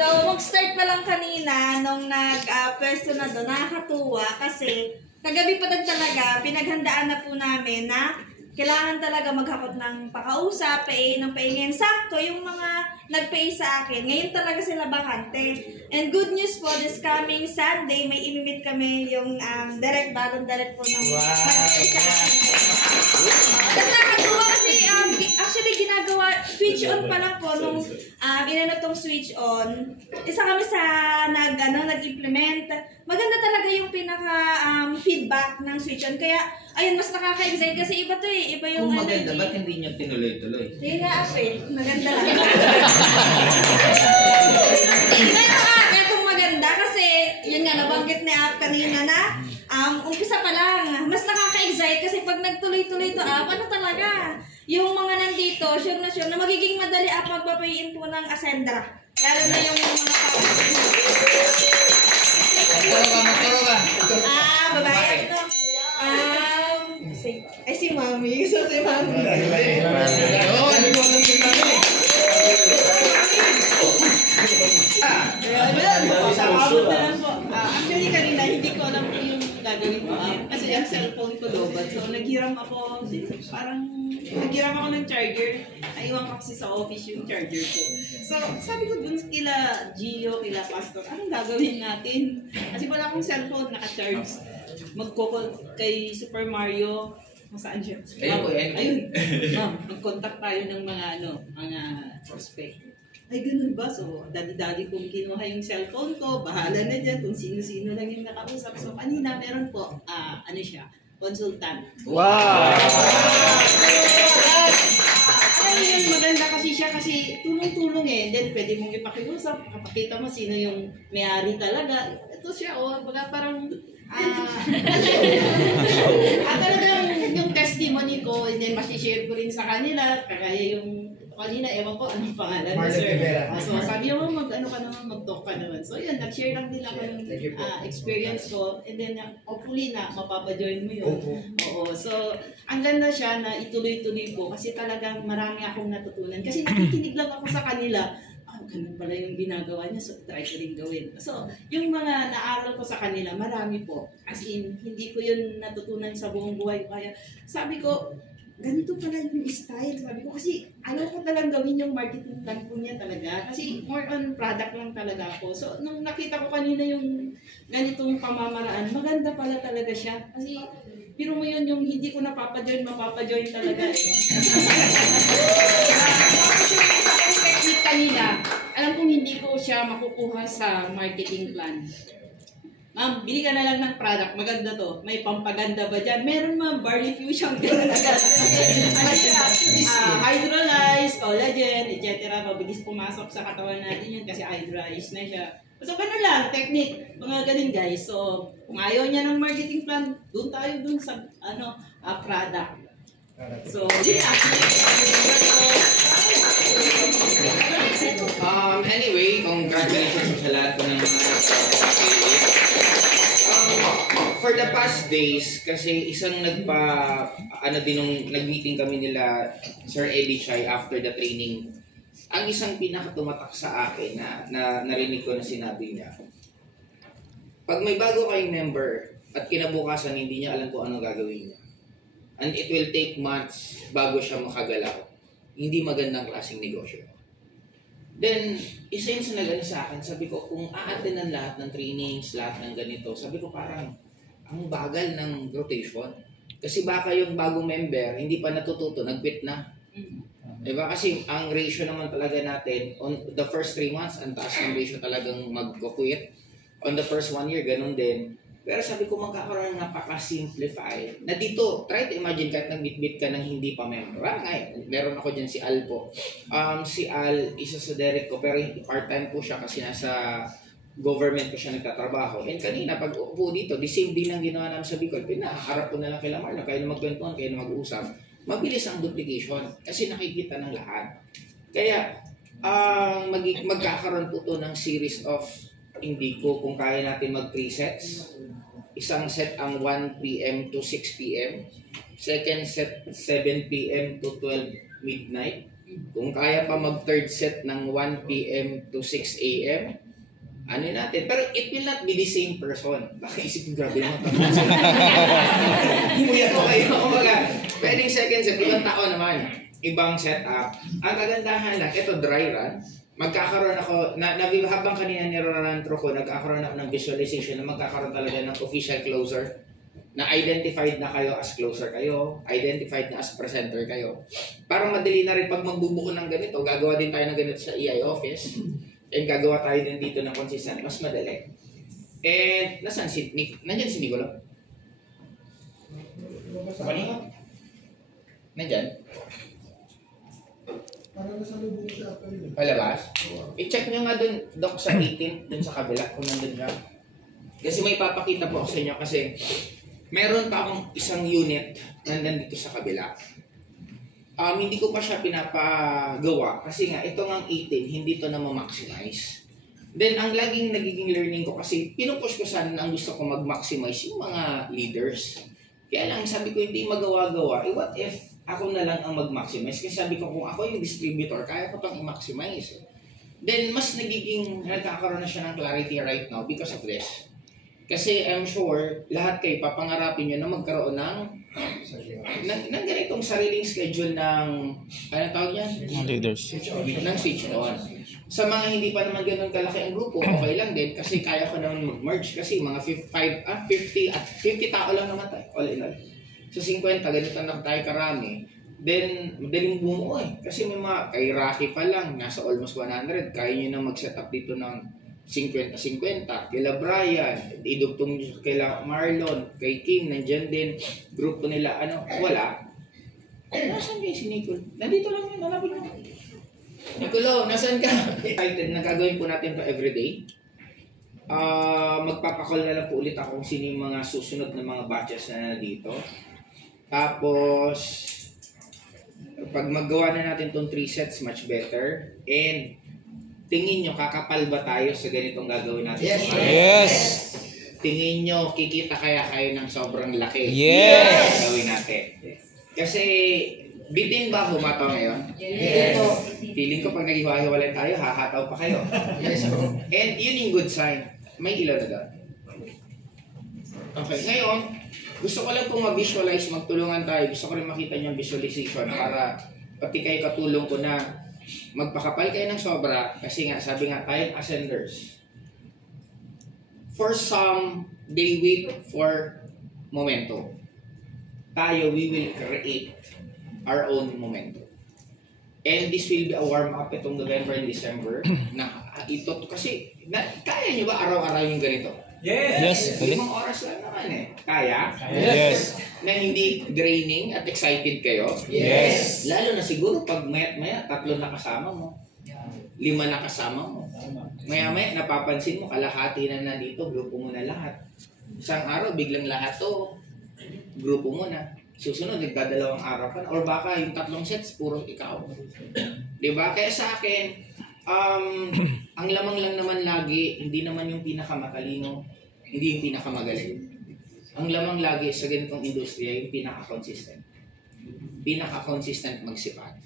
So, mag-start pa lang kanina nung nag-pwesto na doon, nakakatuwa kasi kagabi pa talaga, pinaghandaan na po namin na kailangan talaga maghakot ng pakausap, ng ngayon. Sakto, yung mga nag-pay sa akin, ngayon talaga sila bakante. And good news po, this coming Sunday, may imimit kami yung bagong direct po ng mag-pay sa akin. Tapos nakakatuwa kasi, actually ginagawa, switch on pa lang po, nung inano tong switch on, isa kami sa nag-implement. Maganda talaga yung pinaka-feedback ng switch on. Kaya, ayun, mas nakaka-excite kasi iba to eh. Iba yung kung maganda, ba't hindi niya tinuloy-tuloy? Hindi nga maganda lang. Itong maganda kasi, yun nga, nabanggit ni App kanina na, umpisa pa lang, mas nakaka-excite kasi pag nagtuloy-tuloy to App, ano talaga? Yung mga nandito, sure na magiging madali App magpapayin po ng Ascendra. Lalo na yung mga Magturo ka. Babae ito. Ay, si Mami. So, si Mami. Actually, kanina, hindi ko alam yung gagawin ko. Kasi yung cellphone ko lobat. So, naghiram ako. Parang, naghiram ako ng charger. Naiwan ko kasi sa office yung charger ko. So, sabi ko dun kila Gio, kila Pastor, anong gagawin natin? Kasi wala akong cellphone, naka-charge. Magkukol kay Super Mario. Masaan siya? Ayun. Ma'am, mag-contact tayo ng mga prospect. Ay, ganun ba? So, dali-dali kong kinuha yung cellphone ko, bahala na dyan kung sino-sino lang yung nakausap. So, kanina meron po, consultant. Wow! Alam yung maganda kasi siya kasi tulong-tulong eh. Then, pwede mong ipakiusap, kapakita mo sino yung may-ari talaga. Ito siya, baga parang talagang yung testimony ko, and then masishare ko rin sa kanila, kagaya yung kanina, ewan ko anong pangalan ni Sir. So sabi mo, mag-talk ka naman. So yun, nag-share lang din ako yung experience ko, and then hopefully na mapapajoin mo yun. Oo. So, ang ganda siya na ituloy-tuloy ko kasi talagang marami akong natutunan. Kasi nakikinig lang ako sa kanila, ganun pala yung ginagawa niya, so try ko rin gawin. So, yung mga naaral ko sa kanila, marami po. As in, hindi ko yun natutunan sa buong buhay. Kaya sabi ko, ganito pala yung style. Sabi ko, kasi ano ko talagang gawin yung marketing plan ko niya talaga. Kasi more on product lang talaga ako. So, nung nakita ko kanina yung ganitong pamamaraan, maganda pala talaga siya. Kasi, pero mo yun yung hindi ko mapapajoin talaga eh. Technique kanina, alam kong hindi ko siya makukuha sa marketing plan. Ma'am, bili ka na lang ng product. Maganda to. May pampaganda ba dyan? Meron ma'am, barley fusion. Hydrolyzed, collagen, etc. Mabilis pumasok sa katawan natin yun kasi hydrolyzed na siya. So, ganun lang, technique. Mga ganun guys. So, kung ayaw niya ng marketing plan, doon tayo dun sa product. So, yeah. Anyway, congratulations sa lahat ko ng mga for the past days, kasi isang nag-meeting kami nila Sir Eddie Chai after the training. Ang isang pinakatumatak sa akin na narinig ko na sinabi niya, pag may bago kayong member at kinabukasan hindi niya alam kung ano gagawin niya, and it will take months bago siya makagalaw, hindi magandang klaseng negosyo. Then, isa yun sa nagano sa akin, sabi ko, kung a-attendan lahat ng trainings, lahat ng ganito, sabi ko parang, ang bagal ng rotation. Kasi baka yung bagong member, hindi pa natututo, nag-quit na. Diba? Kasi ang ratio naman talaga natin, on the first 3 months, ang taas ng ratio talagang mag-quit. On the first 1 year, ganun din. Pero sabi ko, magkakaroon ng napaka-simplify. Na dito, try to imagine kahit nag-bit-bit ka ng hindi pa member. Meron ako dyan si Al po. Si Al, isa sa direct ko, pero part-time po siya kasi nasa government po siya nagtatrabaho. And kanina, pag upo dito, the same din lang ginawa namin sa Bicol. Pinaharap ko na lang kay Lamar na kayo na magkwentuhan, kayo na mag-uusap. Mabilis ang duplication kasi nakikita ng lahat. Kaya, magkakaroon po ito ng series of hindi ko kung kaya natin mag-3 sets. Isang set ang 1 p.m. to 6 p.m. Second set, 7 p.m. to 12 midnight. Kung kaya pa mag third set ng 1 p.m. to 6 a.m., ano natin. Pero it will not be the same person. Baka isipin, grabe naman. Umuya ko kayo. Pwedeng second set, ibang tao naman. Ibang setup. Ang kagandahan lang, ito dry run. Magkakaroon ako, habang kanina nirarantro ko, nagkakaroon ako ng visualization na magkakaroon talaga ng official closer na identified na kayo as closer kayo, identified na as presenter kayo. Para madali na rin pag magbubuo ng ganito, gagawa din tayo ng ganito sa EI office, and gagawa tayo din dito ng consistent, mas madali. And, nasaan si Nick? Nandyan si Nicolo? Sa kanina? Nandyan? Palabas? I-check nyo nga dun, Doc, sa 18, dun sa kabila, kung nandun siya. Kasi may papakita po ako sa inyo kasi meron pa akong isang unit na nandito sa kabila. Hindi ko pa siya pinapagawa kasi nga ito ng 18, hindi to na ma-maximize. Then, ang laging nagiging learning ko kasi pinupush ko sana ang gusto ko mag-maximize yung mga leaders. Kaya lang sabi ko hindi magawa-gawa, what if ako na lang ang mag-maximize? Kasi sabi ko kung ako yung distributor, kaya ko pang i-maximize. Then, mas nagkakaroon na siya ng clarity right now because of this. Kasi I'm sure, lahat kayo papangarapin nyo na magkaroon ng ganitong sariling schedule ng, ano tawag yan? Leaders. Ng switch on. Sa mga hindi pa naman ganun kalaki ang grupo, okay lang din kasi kaya ko naman mag-merge kasi mga 50 tao lang naman tayo, all in all. So 50, ganito na tayo karami. Then, madaling bumuo eh. Kasi may mga, kay Rocky pa lang, nasa almost 100, kaya nyo na mag-set up dito ng 50-50, kila Brian, idugtong kila Marlon, kay Kim, nandyan din, grupo nila, wala. Nasaan kayo si Nicole? Nandito lang yun, nalapit mo. Nicolo, nasaan ka? Excited na gagawin po natin to everyday. Magpapakall na lang po ulit ako kung sino yung mga susunod na mga batches na nandito. Tapos, pag maggawa na natin tong 3 sets, much better. And, tingin nyo, kakapal ba tayo sa ganitong gagawin natin? Yes! Tingin nyo, kikita kaya kayo ng sobrang laki? Yes! Gagawin natin. Kasi, bitin ba humataw ngayon? Yes. Feeling ko pag naghiwa-hiwalay tayo, hahataw pa kayo. And yun yung good sign. May ilaw na doon. Okay, ngayon, gusto ko lang kung ma-visualize, magtulungan tayo. Gusto ko rin makita niyo yung visualization para pati kayo katulong ko na magpakapal kayo ng sobra kasi nga, sabi nga tayo ascenders. For some, they wait for momentum. Tayo, we will create our own momentum. And this will be a warm-up itong November and December na ito kasi, kaya nyo ba araw-araw yung ganito? Yes! 5 oras lang naman eh. Kaya? Yes! Na hindi draining at excited kayo? Yes! Lalo na siguro pag maya-maya, 3 na kasama mo. 5 na kasama mo. Maya-maya, napapansin mo, kalahati na nandito, grupo mo na lahat. Isang araw, biglang lahat to, grupo mo na. Susunod, nagdadalawang araw ka na. Or baka yung 3 sets, puro ikaw. Diba? Kaya sa akin, ang lamang lang naman lagi, hindi naman yung pinakamatalino, hindi yung pinakamagaling. Ang lamang lagi sa ganitong industriya, yung pinaka-consistent. Pinaka-consistent magsipat.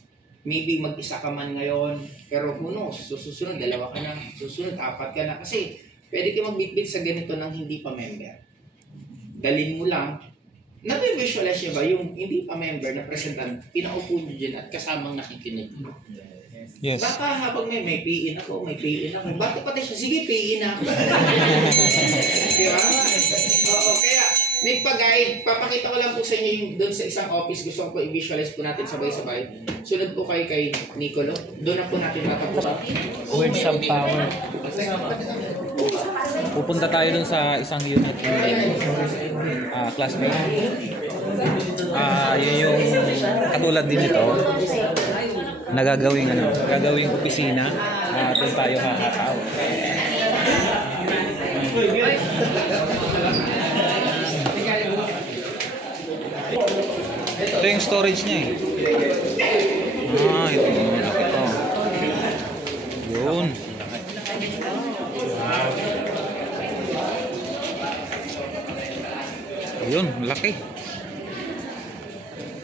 Maybe mag-isa ka man ngayon, pero who knows, susunod, 2 ka na, susunod, 4 ka na. Kasi pwede ka magbitbit sa ganito ng hindi pa member. Dalin mo lang, na-visualize niyo ba yung hindi pa member na presentant, pinaupo niyo dyan at kasamang nakikinig. Yes. Baka habang may pay-in ako, bakit pati siya? Sige, pay-in ako. Diba? Oo, kaya may pag-guide. Papakita ko lang po sa inyo yung doon sa isang office. Gusto ko i-visualize po natin sabay-sabay. Sunod po kayo kay Nicolo. Doon na po natin matapusan. Words of power. Pupunta tayo dun sa isang unit classmate. Yun yung katulad din ito. Gagawing opisina. Doon tayo hahataw. Ito yung storage niya eh. Ito yung laki to. Yun. Yun, laki.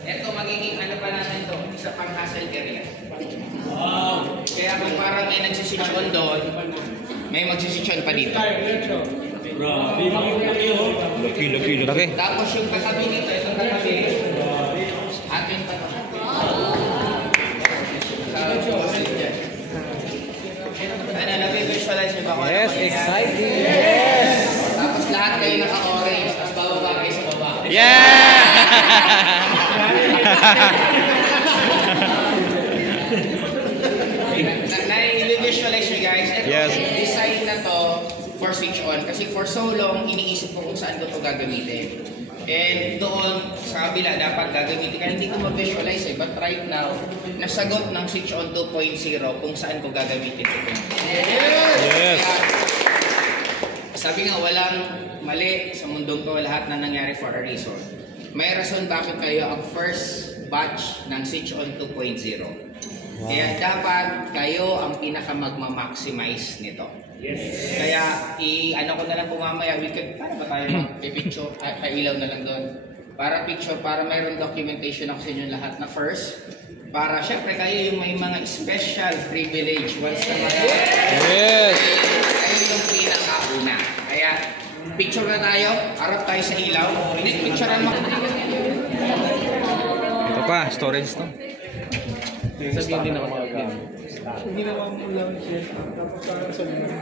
Ito, magiging ano pa natin ito, isa pang hustle area. habang may nagsiswitch on doon, may magsiswitch on pa dito. Laki. Tapos yung katabi nito, itong katabi, atin pa ito. Ano, nabivisualize niyo ba kung ano Yes, mangyayari? exciting! Yes! Tapos lahat kayo naka-orange, tapos bababa kayo sa baba. Yeah! Na-visualize nyo guys, ito Yes. design na to for switch on. Kasi for so long, iniisip ko kung saan ko ito gagamitin. And doon sa kabila, dapat gagamitin. Kaya hindi ko ma-visualize eh. But right now, nasagot ng switch on 2.0 kung saan ko gagamitin ito. Yes! Kaya, sabi nga, walang mali sa mundong to, lahat na nangyari for a reason. May rason bakit kayo ang first batch ng switch on 2.0. Kaya dapat kayo ang pinaka magma-maximize nito. Yes. Kaya ano ko na lang po mamaya, para ba tayo mag-picture, kailaw na lang doon. Para picture, para mayroon documentation ako sa inyo lahat na first. Para syempre kayo yung may mga special privilege once na Yes! kayo yung pinakauna. Kaya picture na tayo, harap tayo sa ilaw. Hindi, picturean mo. Ito pa, storage to. Sabihin din ako magagamit. Ginawa mo lang siya. Tapos parang sabihin.